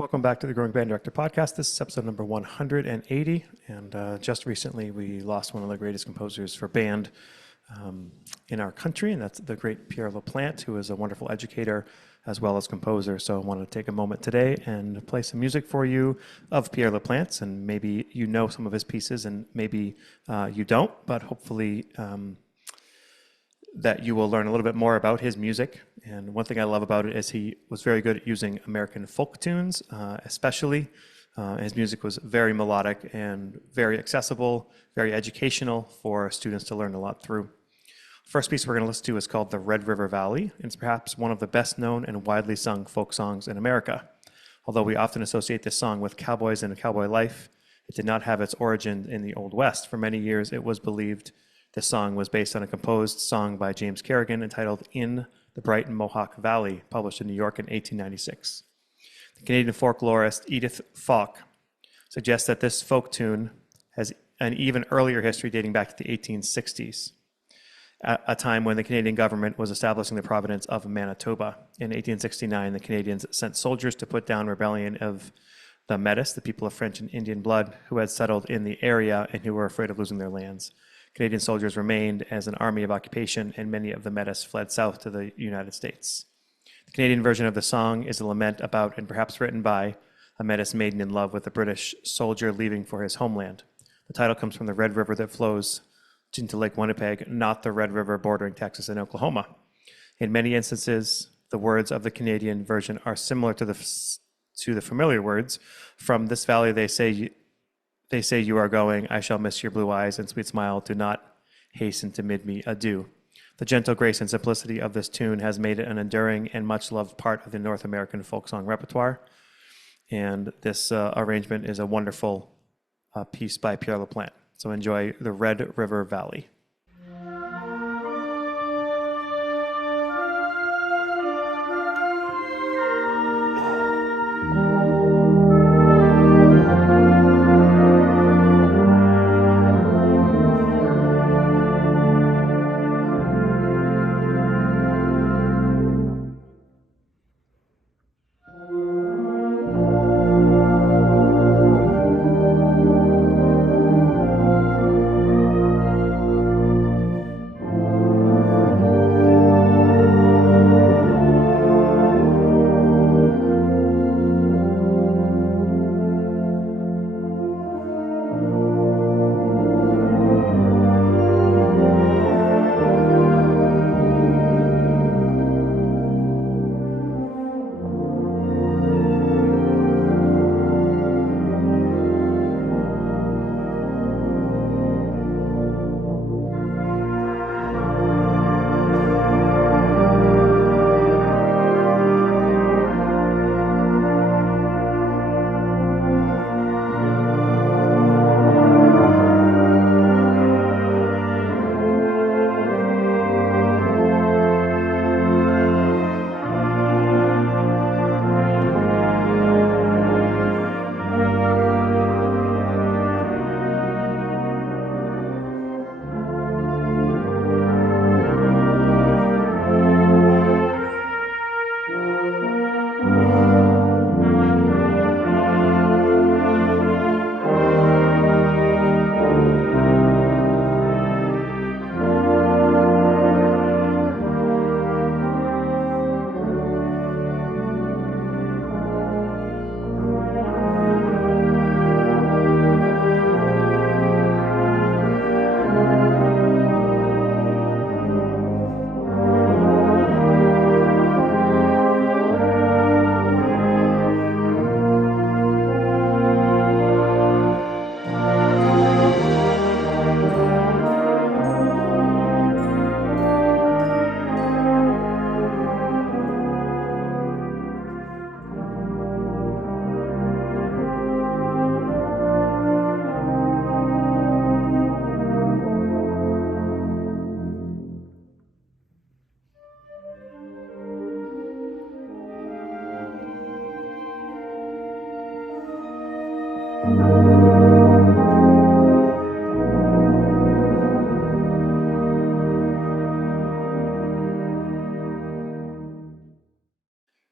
Welcome back to the Growing Band Director Podcast. This is episode number 180, and just recently we lost one of the greatest composers for band in our country, and that's the great Pierre LaPlante, who is a wonderful educator as well as composer. So I wanted to take a moment today and play some music for you of Pierre LaPlante's, and maybe you know some of his pieces and maybe you don't, but hopefully that you will learn a little bit more about his music. And one thing I love about it is he was very good at using American folk tunes, especially. His music was very melodic and very accessible, very educational for students to learn a lot through. First piece we're going to listen to is called The Red River Valley. It's perhaps one of the best known and widely sung folk songs in America. Although we often associate this song with cowboys and a cowboy life, it did not have its origin in the Old West. For many years, it was believed this song was based on a composed song by James Kerrigan entitled In the Bright and Mohawk Valley, published in New York in 1896. The Canadian folklorist Edith Falk suggests that this folk tune has an even earlier history dating back to the 1860s, a time when the Canadian government was establishing the province of Manitoba. In 1869, the Canadians sent soldiers to put down rebellion of the Métis, the people of French and Indian blood, who had settled in the area and who were afraid of losing their lands. Canadian soldiers remained as an army of occupation, and many of the Métis fled south to the United States. The Canadian version of the song is a lament about, and perhaps written by, a Métis maiden in love with a British soldier leaving for his homeland. The title comes from the Red River that flows into Lake Winnipeg, not the Red River bordering Texas and Oklahoma. In many instances, the words of the Canadian version are similar to the familiar words. From this valley, they say you are going, I shall miss your blue eyes and sweet smile, do not hasten to bid me adieu. The gentle grace and simplicity of this tune has made it an enduring and much loved part of the North American folk song repertoire. And this arrangement is a wonderful piece by Pierre LaPlante. So enjoy The Red River Valley.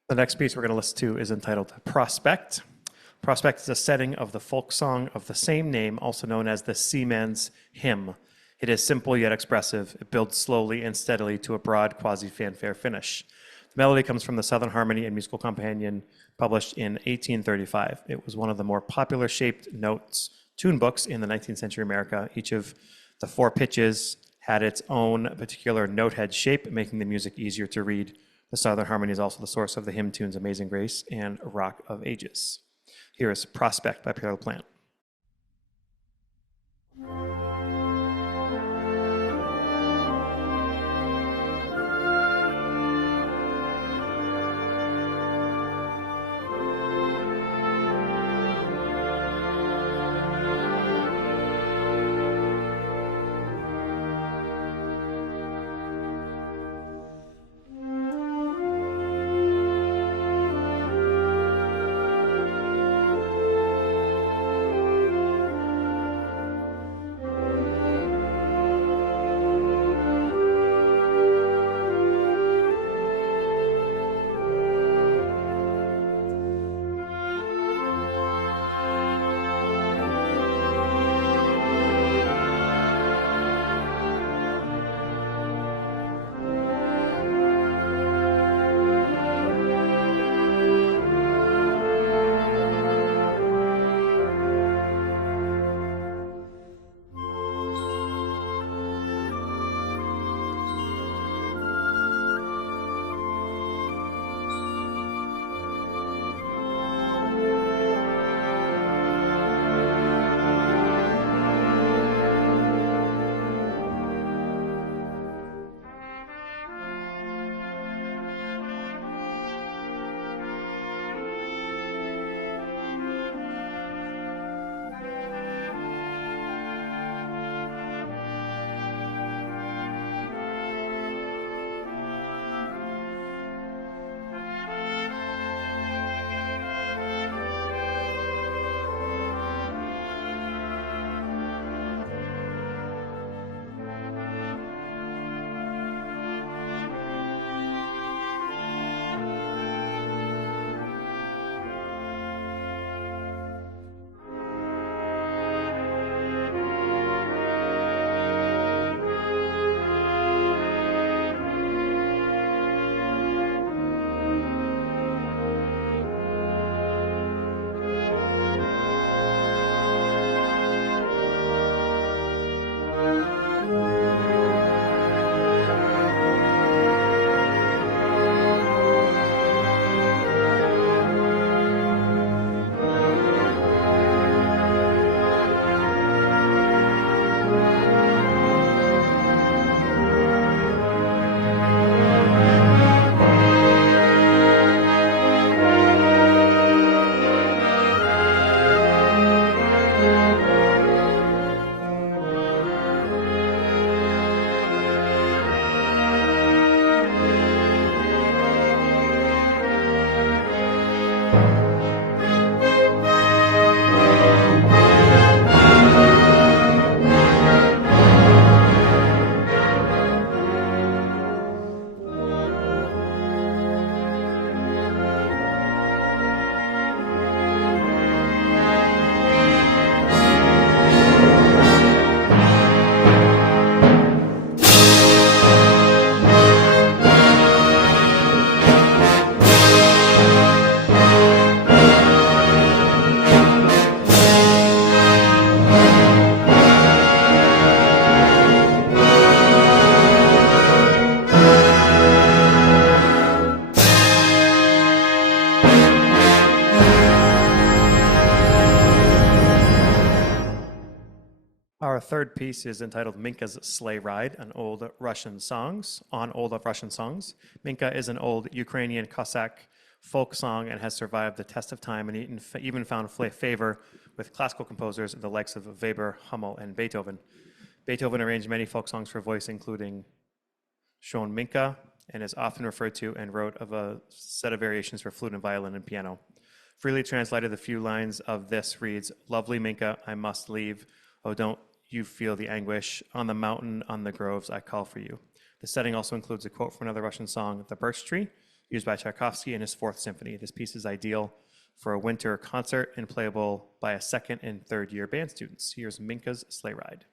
The next piece we're going to listen to is entitled Prospect. Prospect is a setting of the folk song of the same name, also known as the Seaman's Hymn. It is simple yet expressive. It builds slowly and steadily to a broad quasi-fanfare finish. The melody comes from the Southern Harmony and Musical Companion, published in 1835. It was one of the more popular shaped notes tune books in the 19th century America. Each of the four pitches had its own particular note head shape, making the music easier to read. The Southern Harmony is also the source of the hymn tunes Amazing Grace and Rock of Ages. Here is Prospect by Pierre LaPlante. Our third piece is entitled Minka's Sleigh Ride on Old Russian Songs. Minka is an old Ukrainian Cossack folk song and has survived the test of time and even found favor with classical composers, the likes of Weber, Hummel, and Beethoven. Beethoven arranged many folk songs for voice, including Schon Minka, and is often referred to and wrote of a set of variations for flute and violin and piano. Freely translated, the few lines of this reads, "Lovely Minka, I must leave. Oh, don't you feel the anguish? On the mountain, on the groves, I call for you." The setting also includes a quote from another Russian song, "The Birch Tree," used by Tchaikovsky in his Fourth Symphony. This piece is ideal for a winter concert and playable by a second and third year band students. Here's Minka's Sleigh Ride.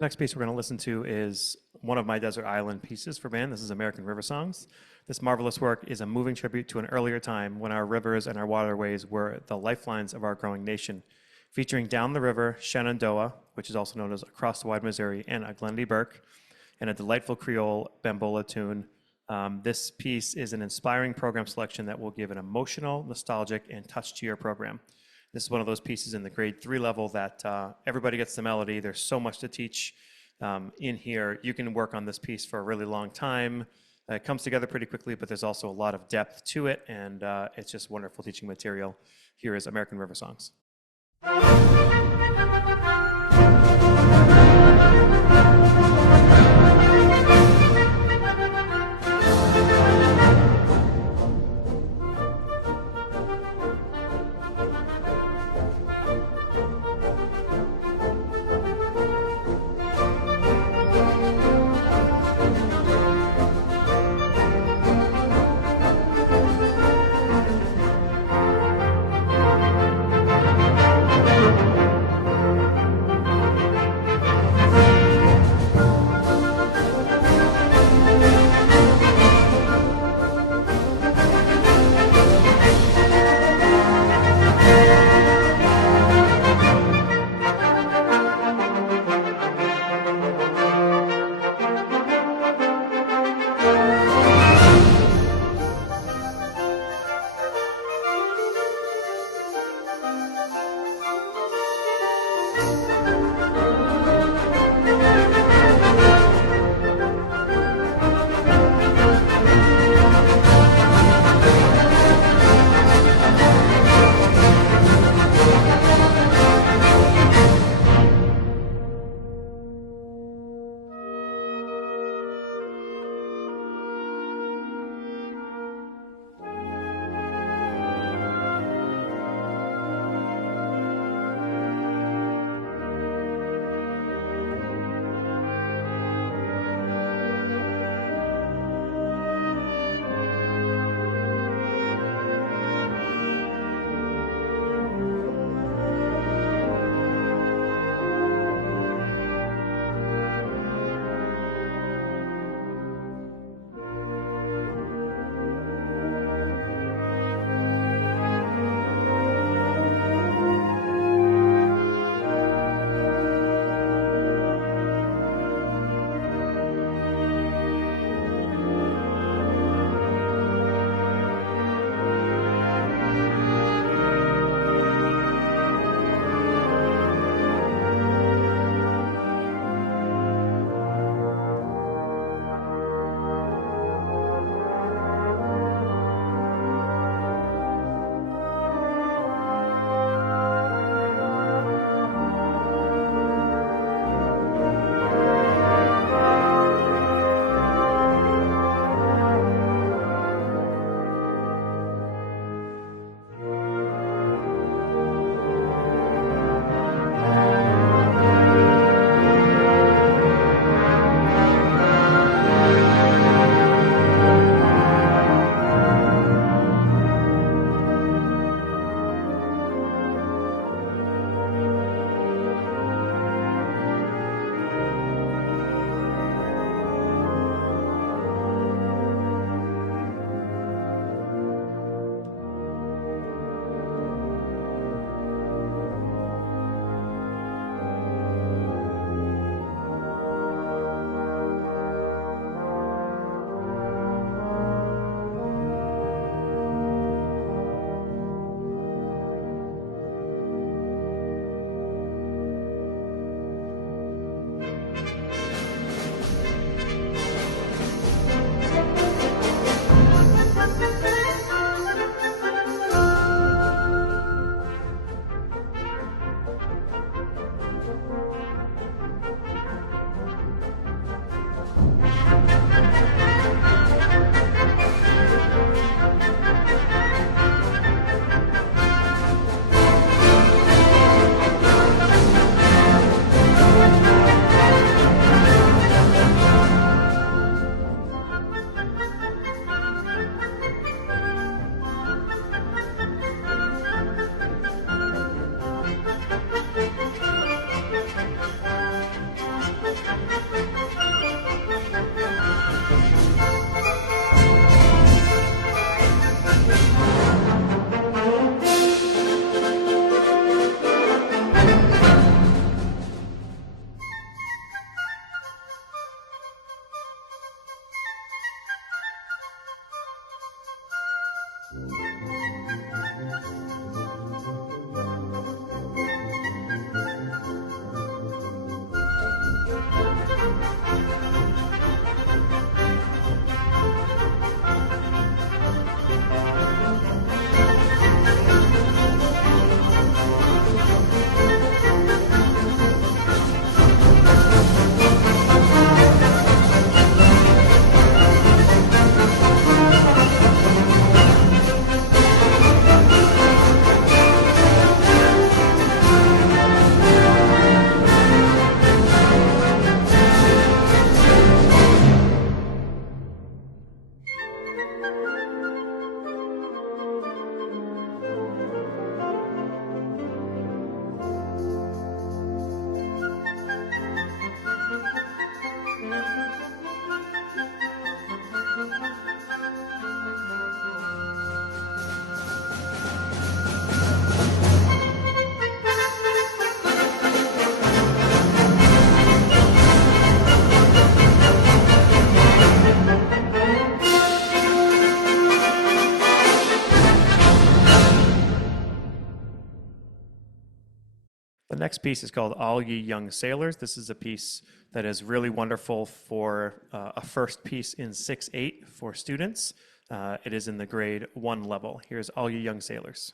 Next piece we're going to listen to is one of my desert island pieces for band. This is American Riversongs. This marvelous work is a moving tribute to an earlier time when our rivers and our waterways were the lifelines of our growing nation. Featuring Down the River, Shenandoah, which is also known as Across the Wide Missouri, and a Glendy Burke, and a delightful Creole bambola tune. This piece is an inspiring program selection that will give an emotional, nostalgic, and touch to your program. This is one of those pieces in the grade 3 level that everybody gets the melody. There's so much to teach in here. You can work on this piece for a really long time. It comes together pretty quickly, but there's also a lot of depth to it, and it's just wonderful teaching material. Here is American Riversongs. next piece is called All Ye Young Sailors. This is a piece that is really wonderful for a first piece in 6/8 for students. It is in the grade 1 level. Here's All Ye Young Sailors.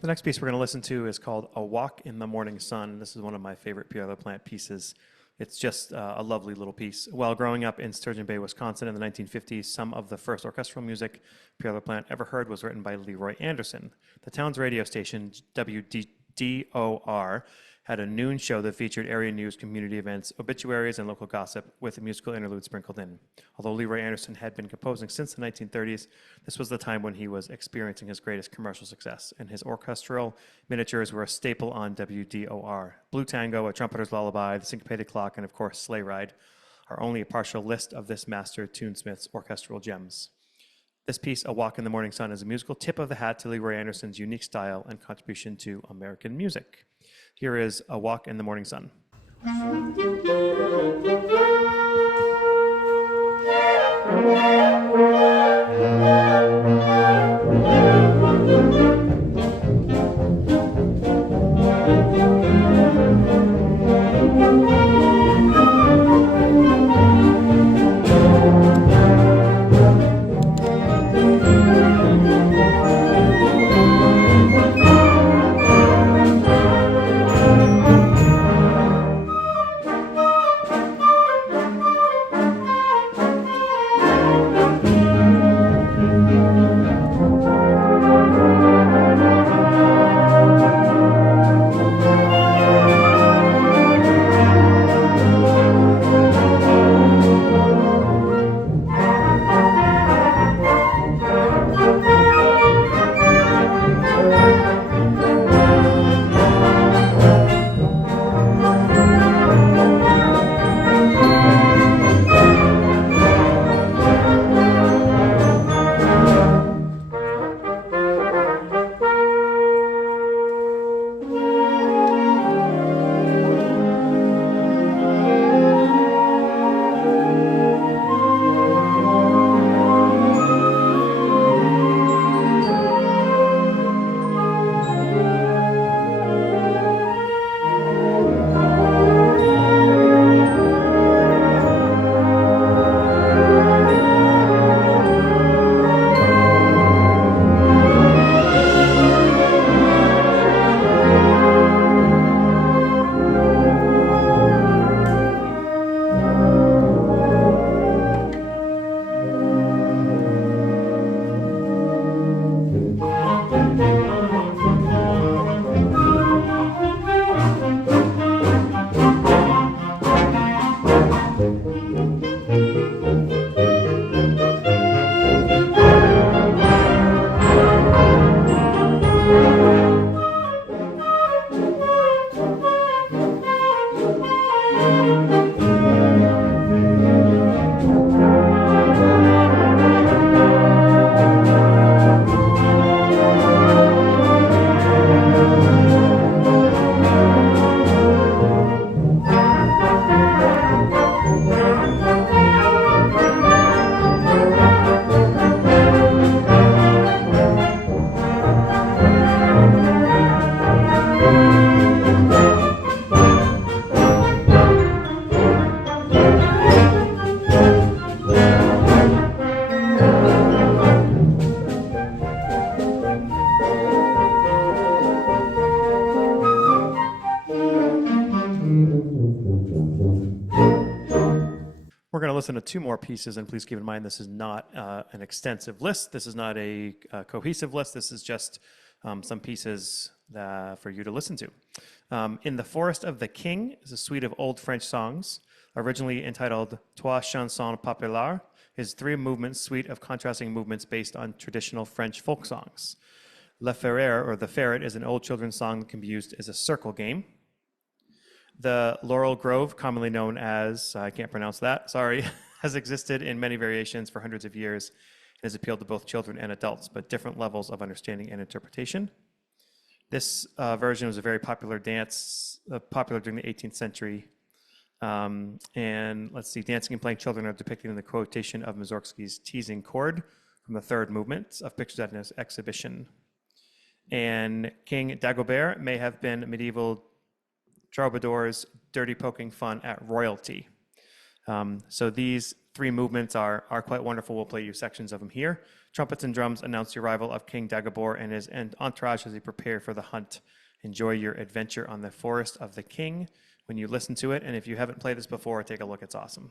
The next piece we're going to listen to is called A Walk in the Morning Sun. This is one of my favorite Pierre LaPlante pieces. It's just a lovely little piece. While growing up in Sturgeon Bay, Wisconsin in the 1950s, some of the first orchestral music Pierre LaPlante ever heard was written by Leroy Anderson. The town's radio station, WDOR, had a noon show that featured area news, community events, obituaries, and local gossip with a musical interlude sprinkled in. Although Leroy Anderson had been composing since the 1930s, this was the time when he was experiencing his greatest commercial success, and his orchestral miniatures were a staple on WDOR. Blue Tango, A Trumpeter's Lullaby, The Syncopated Clock, and of course Sleigh Ride are only a partial list of this master tunesmith's orchestral gems. This piece, A Walk in the Morning Sun, is a musical tip of the hat to Leroy Anderson's unique style and contribution to American music. Here is A Walk in the Morning Sun. listen to two more pieces, and please keep in mind this is not an extensive list. This is not a cohesive list. This is just some pieces for you to listen to. In the Forest of the King is a suite of old French songs, originally entitled Trois chansons populaires, his three-movement suite of contrasting movements based on traditional French folk songs. Le Ferret, or The Ferret, is an old children's song that can be used as a circle game. The Laurel Grove, commonly known as, I can't pronounce that, sorry, has existed in many variations for hundreds of years and has appealed to both children and adults, but different levels of understanding and interpretation. This version was a very popular dance, popular during the 18th century. And let's see, dancing and playing children are depicted in the quotation of Mussorgsky's teasing chord from the third movement of pictures at an exhibition. And King Dagobert may have been medieval troubadours dirty poking fun at royalty. So these three movements are quite wonderful. We'll play you sections of them here. Trumpets and drums announce the arrival of King Dagobert and his entourage as they prepare for the hunt. Enjoy your adventure on the Forest of the King when you listen to it. And if you haven't played this before, take a look. It's awesome.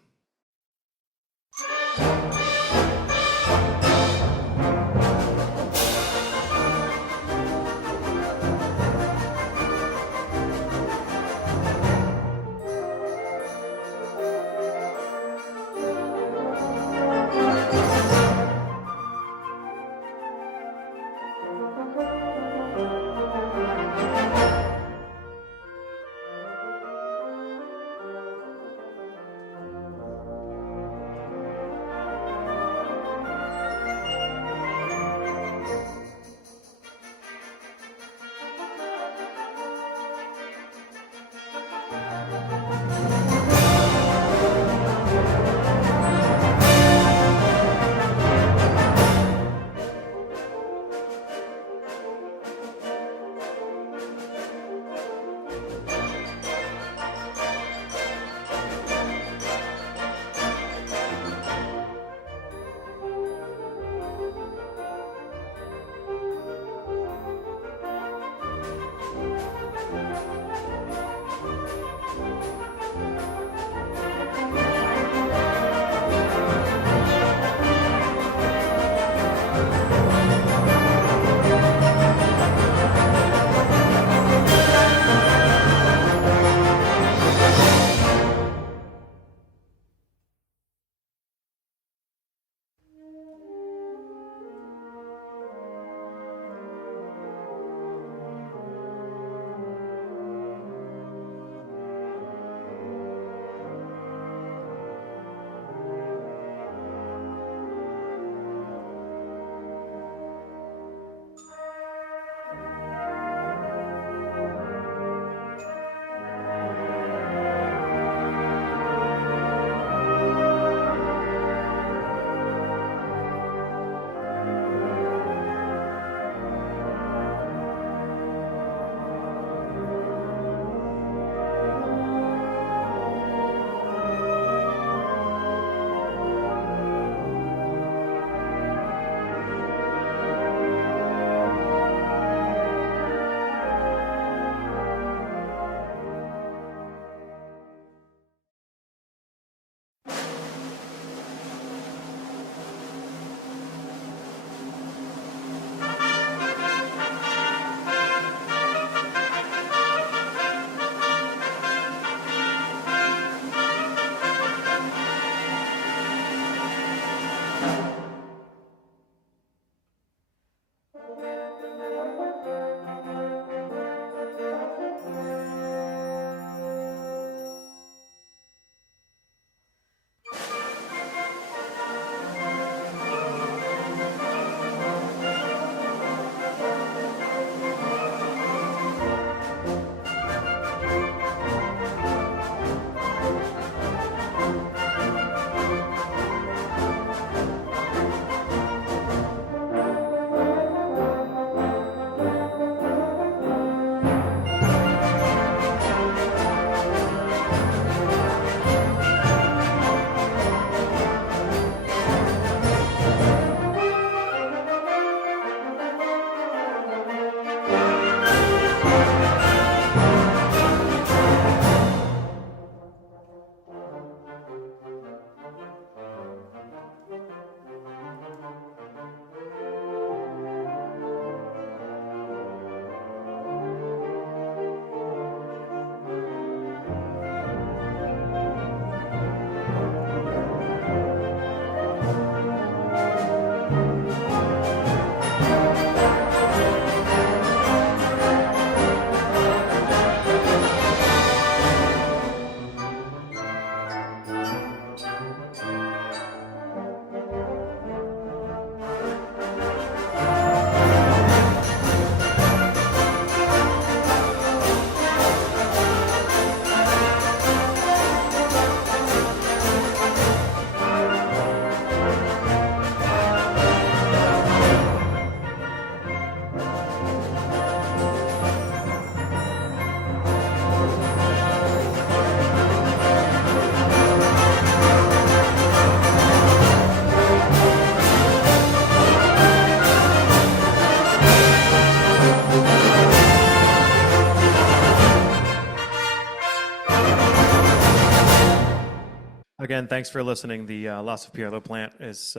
Again, thanks for listening. The loss of Pierre LaPlante is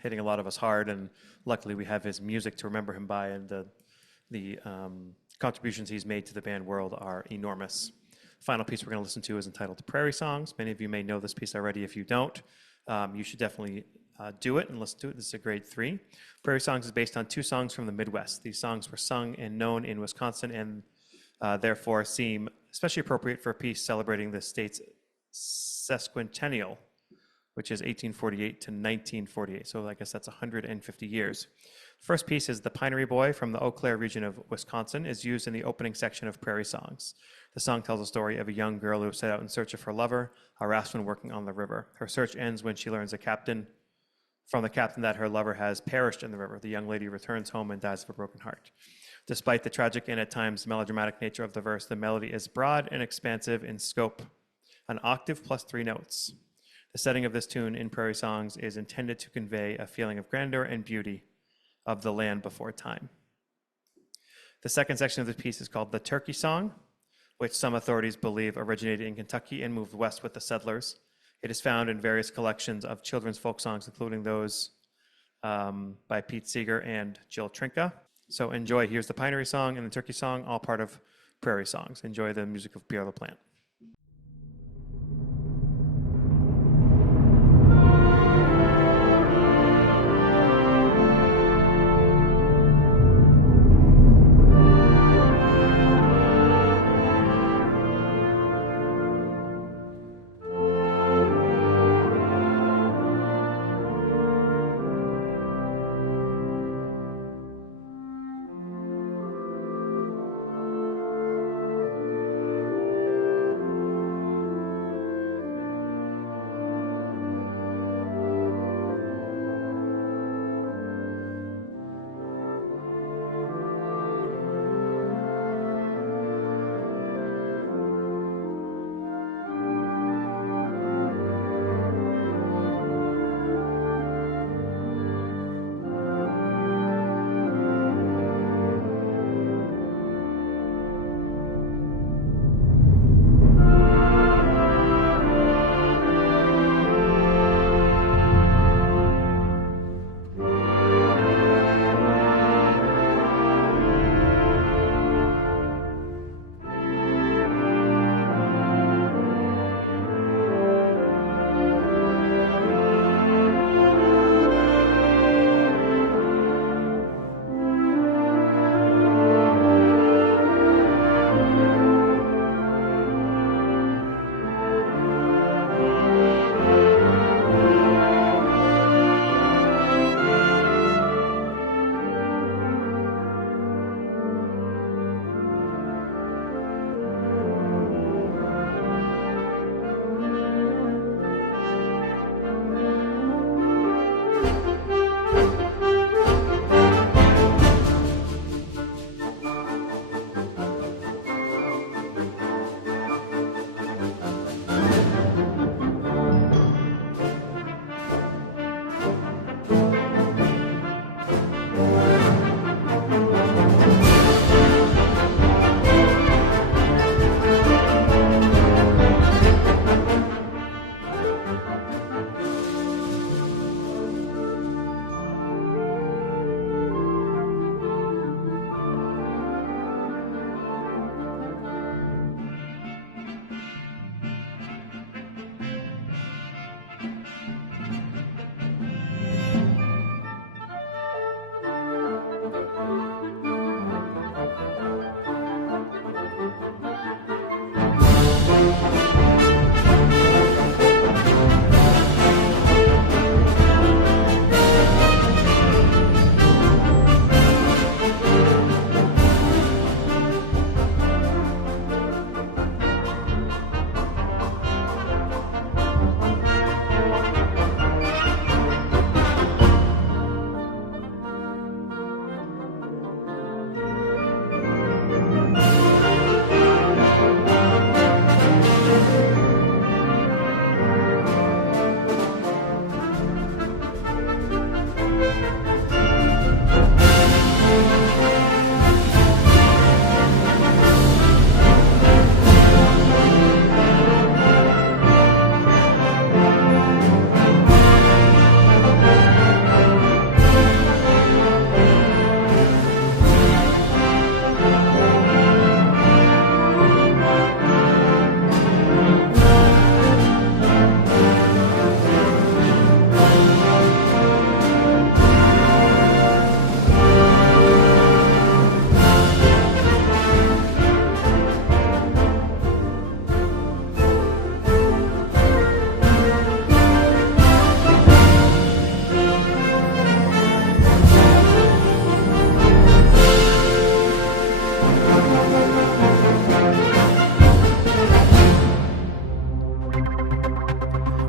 hitting a lot of us hard, and luckily we have his music to remember him by, and the contributions he's made to the band world are enormous. The final piece we're going to listen to is entitled Prairie Songs. Many of you may know this piece already. If you don't, you should definitely do it and listen to it. This is a grade 3. Prairie Songs is based on 2 songs from the Midwest. These songs were sung and known in Wisconsin and therefore seem especially appropriate for a piece celebrating the state's sesquicentennial, which is 1848 to 1948. So I guess that's 150 years. First piece is The Pinery Boy from the Eau Claire region of Wisconsin, is used in the opening section of Prairie Songs. The song tells a story of a young girl who set out in search of her lover, harassed when working on the river. Her search ends when she learns from the captain that her lover has perished in the river. The young lady returns home and dies of a broken heart. Despite the tragic and at times melodramatic nature of the verse, the melody is broad and expansive in scope, an octave plus 3 notes. The setting of this tune in Prairie Songs is intended to convey a feeling of grandeur and beauty of the land before time. The second section of the piece is called The Turkey Song, which some authorities believe originated in Kentucky and moved west with the settlers. It is found in various collections of children's folk songs, including those by Pete Seeger and Jill Trinka. So enjoy. Here's the Pinery Song and the Turkey Song, all part of Prairie Songs. Enjoy the music of Pierre LaPlante.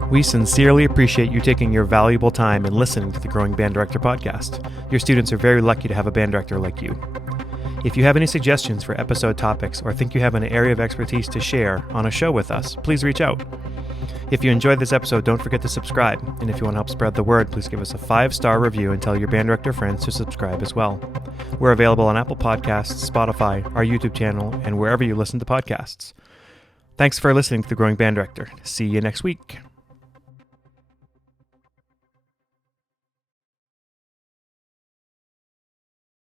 We sincerely appreciate you taking your valuable time and listening to the Growing Band Director podcast. Your students are very lucky to have a band director like you. If you have any suggestions for episode topics or think you have an area of expertise to share on a show with us, please reach out. If you enjoyed this episode, don't forget to subscribe. And if you want to help spread the word, please give us a 5-star review and tell your band director friends to subscribe as well. We're available on Apple Podcasts, Spotify, our YouTube channel, and wherever you listen to podcasts. Thanks for listening to The Growing Band Director. See you next week.